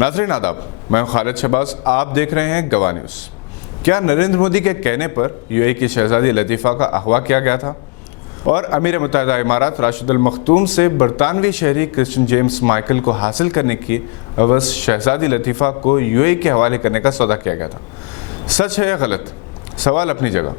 नाज़रीन आदाब, मैं खालिद शहबाज, आप देख रहे हैं गवाह न्यूज़। क्या नरेंद्र मोदी के कहने पर यूएई की शहजादी लतीफ़ा का अगवा किया गया था और अमीर मुत्तहिदा इमारात राशिद अल मखतूम से बरतानवी शहरी क्रिश्चियन जेम्स माइकल को हासिल करने की अवज़ शहजादी लतीफ़ा को यूएई के हवाले करने का सौदा किया गया था? सच है या गलत? सवाल अपनी जगह।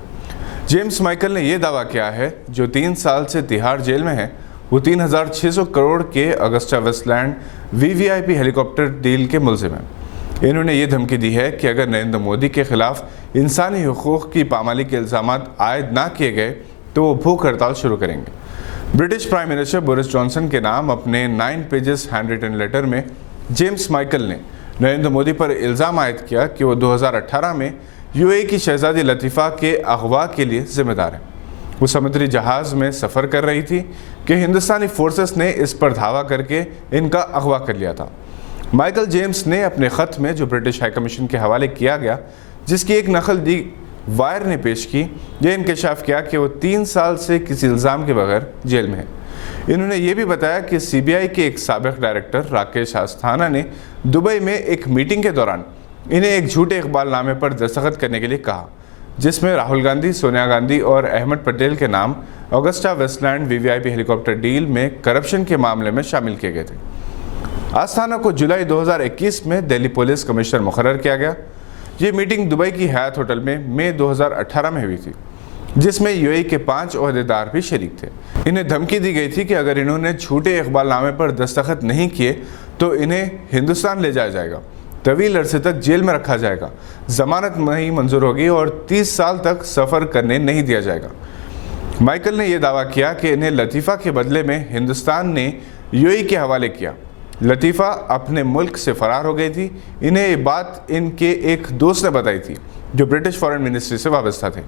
जेम्स माइकल ने यह दावा किया है, जो 3 साल से तिहाड़ जेल में है, वो 3600 करोड़ के AgustaWestland VVIP helicopter deal के मुलजिम हैं। इन्होंने ये धमकी दी है कि अगर नरेंद्र मोदी के खिलाफ इंसानी हुकूक की पामाली के इल्ज़ामात आयद ना किए गए तो वो भूख हड़ताल शुरू करेंगे। British prime minister Boris Johnson के नाम अपने 9 पेजेस हैंड रिटन लेटर में जेम्स माइकल ने नरेंद्र मोदी पर इल्ज़ाम आयद किया कि वो 2018 में यूएई की शहजादी लतीफ़ा के अगवा के लिए जिम्मेदार हैं। वो समुद्री जहाज़ में सफ़र कर रही थी कि हिंदुस्तानी फोर्सेस ने इस पर धावा करके इनका अगवा कर लिया था। माइकल जेम्स ने अपने ख़त में, जो ब्रिटिश हाई कमीशन के हवाले किया गया, जिसकी एक नकल दी वायर ने पेश की, यह इंकशाफ किया कि वो 3 साल से किसी इल्ज़ाम के बगैर जेल में है। इन्होंने ये भी बताया कि सीबीआई के एक साबिक डायरेक्टर राकेश अस्थाना ने दुबई में एक मीटिंग के दौरान इन्हें एक झूठे इकबालनामे पर दस्तखत करने के लिए कहा, जिसमें राहुल गांधी, सोनिया गांधी और अहमद पटेल के नाम AgustaWestland VVIP helicopter deal में करप्शन के मामले में शामिल किए गए थे। आस्थाना को जुलाई 2021 में दिल्ली पुलिस कमिश्नर मुकर्रर किया गया। ये मीटिंग दुबई की हयात होटल में मई 2018 में हुई थी, जिसमें यूएई के 5 ओहदेदार भी शरीक थे। इन्हें धमकी दी गई थी कि अगर इन्होंने झूठे इकबालनामे पर दस्तखत नहीं किए तो इन्हें हिंदुस्तान ले जाया जाएगा, तवील अरसे तक जेल में रखा जाएगा, जमानत नहीं मंजूर होगी और 30 साल तक सफ़र करने नहीं दिया जाएगा। माइकल ने यह दावा किया कि इन्हें लतीफ़ा के बदले में हिंदुस्तान ने यूएई के हवाले किया। लतीफ़ा अपने मुल्क से फ़रार हो गई थी। इन्हें ये बात इनके एक दोस्त ने बताई थी, जो ब्रिटिश फॉरेन मिनिस्ट्री से वाबस्ता थे।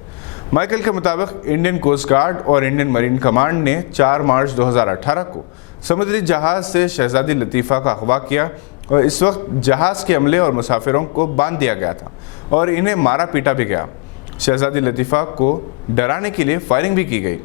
माइकल के मुताबिक इंडियन कोस्ट गार्ड और इंडियन मरीन कमांड ने 4 मार्च 2018 को समुद्री जहाज़ से शहजादी लतीफ़ा का अगवा किया और इस वक्त जहाज़ के अमले और मुसाफिरों को बांध दिया गया था और इन्हें मारा पीटा भी गया। शहजादी लतीफ़ा को डराने के लिए फायरिंग भी की गई।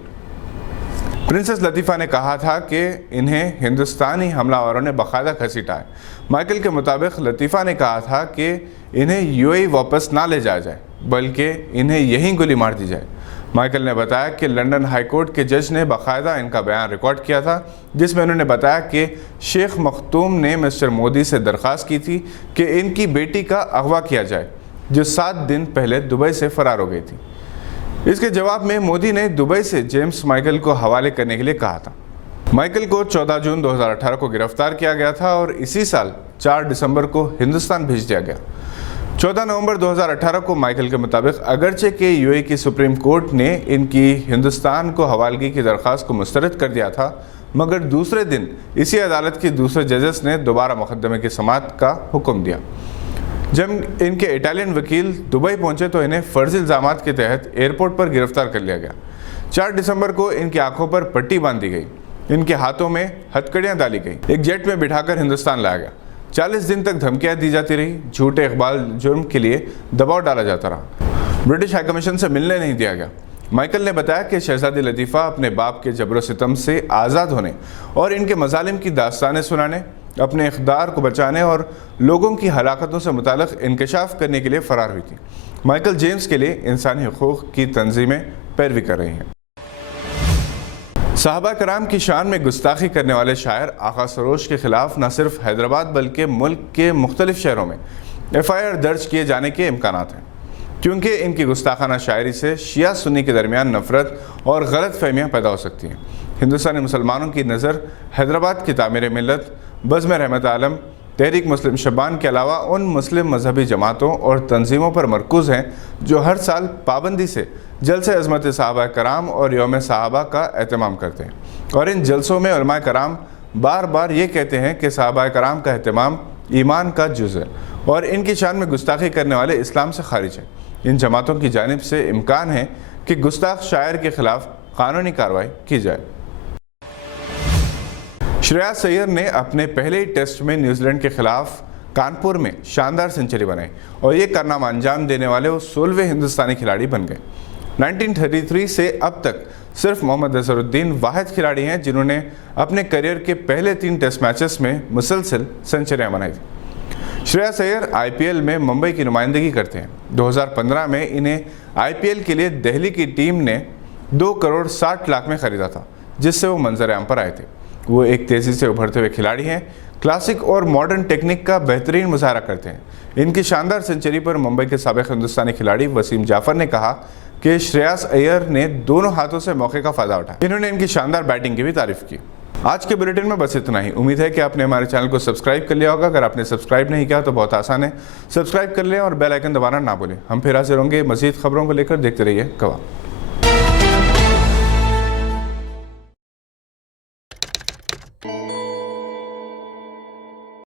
प्रिंसेस लतीफ़ा ने कहा था कि इन्हें हिंदुस्तानी हमलावरों ने बाकायदा घसीटा है। माइकल के मुताबिक लतीफ़ा ने कहा था कि इन्हें यूएई वापस ना ले जाया जाए, बल्कि इन्हें यहीं गोली मार दी जाए। माइकल ने बताया कि लंदन हाई कोर्ट के जज ने बाकायदा इनका बयान रिकॉर्ड किया था, जिसमें उन्होंने बताया कि शेख मखतूम ने मिस्टर मोदी से दरख्वास्त की थी कि इनकी बेटी का अगवा किया जाए, जो 7 दिन पहले दुबई से फ़रार हो गई थी। इसके जवाब में मोदी ने दुबई से जेम्स माइकल को हवाले करने के लिए कहा था। माइकल को 14 जून 2018 को गिरफ्तार किया गया था और इसी साल 4 दिसंबर को हिंदुस्तान भेज दिया गया। 14 नवंबर 2018 को माइकल के मुताबिक अगरचे के यूएई की सुप्रीम कोर्ट ने इनकी हिंदुस्तान को हवालगी की दरख्वास्त को मुस्तरद कर दिया था, मगर दूसरे दिन इसी अदालत के दूसरे जजेस ने दोबारा मुकदमे की समाअत का हुक्म दिया। जब इनके इटालियन वकील दुबई पहुंचे तो इन्हें फर्जी इल्ज़ामात के तहत एयरपोर्ट पर गिरफ्तार कर लिया गया। 4 दिसंबर को इनकी आंखों पर पट्टी बांध दी गई, इनके हाथों में हथकड़ियाँ डाली गई, एक जेट में बिठाकर हिंदुस्तान लाया गया। 40 दिन तक धमकियाँ दी जाती रही, झूठे इकबाल जुर्म के लिए दबाव डाला जाता रहा। ब्रिटिश हाई कमीशन से मिलने नहीं दिया गया। माइकल ने बताया कि शहजादी लतीफ़ा अपने बाप के जबरो सितम से आज़ाद होने और इनके मज़ालिम की दास्तानें सुनाने, अपने इक़्तिदार को बचाने और लोगों की हलाकतों से मुताल्लिक़ इंकशाफ करने के लिए फ़रार हुई थी। माइकल जेम्स के लिए इंसानी हुकूक़ की तंजीमें पैरवी कर रही हैं। सहाबा कराम की शान में गुस्ताखी करने वाले शायर आका सरोश के ख़िलाफ़ न सिर्फ हैदराबाद बल्कि मुल्क के मुख्तलिफ़ शहरों में FIR दर्ज किए जाने के इम्कानात हैं, क्योंकि इनकी गुस्ताखाना शायरी से शिया सुन्नी के दरमियान नफ़रत और गलत फहमियाँ पैदा हो सकती हैं। हिंदुस्तानी मुसलमानों की नज़र हैदराबाद की तामीर मिलत, बज़्म रहमत आलम, तहरीक मुस्लिम शबान के अलावा उन मुस्लिम मजहबी जमातों और तंजीमों पर मरकूज़ हैं जो हर साल पाबंदी से जलसे अज़मत सहाबा कराम और यौम सहाबा का एहतमाम करते हैं, और इन जलसों में उलमा कराम बार बार ये कहते हैं कि सहाबा कराम का एहतमाम ईमान का जुज़ है और इनकी शान में गुस्ताखी करने वाले इस्लाम से खारिज हैं। इन जमातों की जानिब से इम्कान है कि गुस्ताख शायर के ख़िलाफ़ कानूनी कार्रवाई की जाए। श्रेयस अय्यर ने अपने पहले ही टेस्ट में न्यूजीलैंड के खिलाफ कानपुर में शानदार सेंचुरी बनाई और ये कारनामा अंजाम देने वाले वो 16वें हिंदुस्तानी खिलाड़ी बन गए। 1933 से अब तक सिर्फ मोहम्मद अजहरुद्दीन वाहिद खिलाड़ी हैं जिन्होंने अपने करियर के पहले 3 टेस्ट मैचेस में मुसलसल सेंचुरियां बनाई थी। श्रेयस अय्यर आईपीएल में मुंबई की नुमाइंदगी करते हैं। 2015 में इन्हें आईपीएल के लिए दिल्ली की टीम ने 2 करोड़ 60 लाख में खरीदा था, जिससे वो मंजर आम पर आए थे। वो एक तेज़ी से उभरते हुए खिलाड़ी हैं, क्लासिक और मॉडर्न टेक्निक का बेहतरीन मुजाहरा करते हैं। इनकी शानदार सेंचुरी पर मुंबई के साबिक हिंदुस्तानी खिलाड़ी वसीम जाफर ने कहा कि श्रेयस अय्यर ने दोनों हाथों से मौके का फ़ायदा उठाया। इन्होंने इनकी शानदार बैटिंग की भी तारीफ की। आज के बुलेटिन में बस इतना ही। उम्मीद है कि आपने हमारे चैनल को सब्सक्राइब कर लिया होगा। अगर आपने सब्सक्राइब नहीं किया तो बहुत आसान है, सब्सक्राइब कर लें और बेल आइकन दबाना ना भूलें। हम फिर हाजिर होंगे मज़ीद खबरों को लेकर। देखते रहिए गवाह।